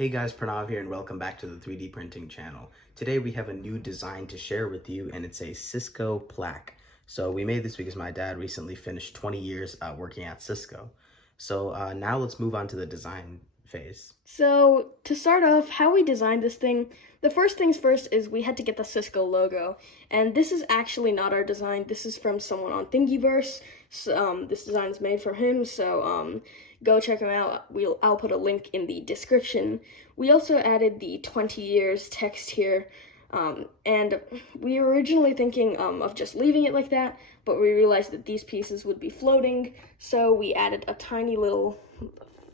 Hey guys, Pranav here and welcome back to the 3D printing channel. Today we have a new design to share with you and it's a Cisco Plaque. So we made this because my dad recently finished 20 years working at Cisco. So now let's move on to the design phase. So to start off, how we designed this thing, the first things first is we had to get the Cisco logo. And this is actually not our design. This is from someone on Thingiverse. So, this design is made for him, so go check him out. I'll put a link in the description. We also added the 20 years text here. And we were originally thinking of just leaving it like that, but we realized that these pieces would be floating, so we added a tiny little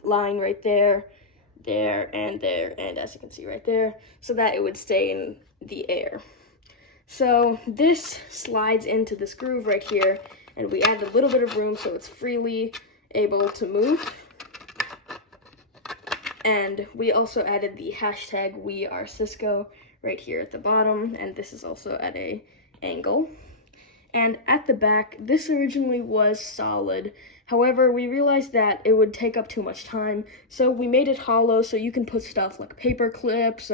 line right there, and as you can see right there, so that it would stay in the air. So this slides into this groove right here, and we add a little bit of room so it's freely able to move. And we also added the hashtag WeAreCisco right here at the bottom, and this is also at a angle. And at the back, this originally was solid. However, we realized that it would take up too much time, so we made it hollow so you can put stuff like paper clips,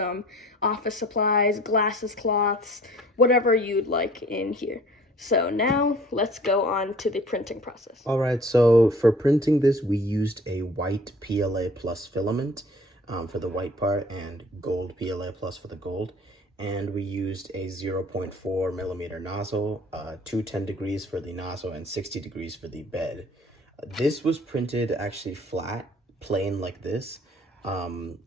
office supplies, glasses, cloths, whatever you'd like in here. So now, let's go on to the printing process. Alright, so for printing this we used a white PLA plus filament for the white part and gold PLA plus for the gold. And we used a 0.4 millimeter nozzle, 210 degrees for the nozzle and 60 degrees for the bed. This was printed actually flat, plain like this, and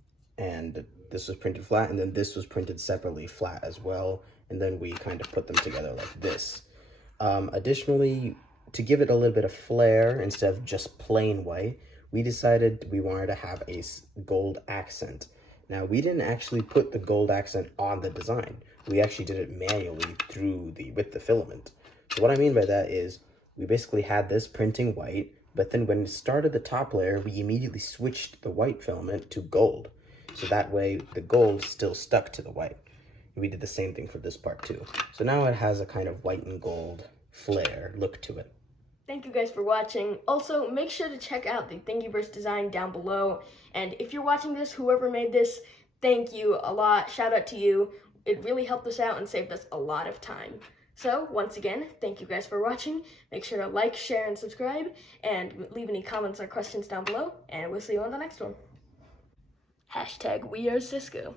this was printed flat, and then this was printed separately flat as well, and then we kind of put them together like this. Additionally, to give it a little bit of flair instead of just plain white, we decided we wanted to have a gold accent. Now, we didn't actually put the gold accent on the design. We actually did it manually with the filament. So what I mean by that is we basically had this printing white, but then when it started the top layer, we immediately switched the white filament to gold. So that way the gold still stuck to the white. And we did the same thing for this part too. So now it has a kind of white and gold flair look to it. Thank you guys for watching. Also, make sure to check out the Thingiverse design down below. And if you're watching this, whoever made this, thank you a lot. Shout out to you. It really helped us out and saved us a lot of time. So, once again, thank you guys for watching. Make sure to like, share, and subscribe. And leave any comments or questions down below. And we'll see you on the next one. Hashtag WeAreCisco.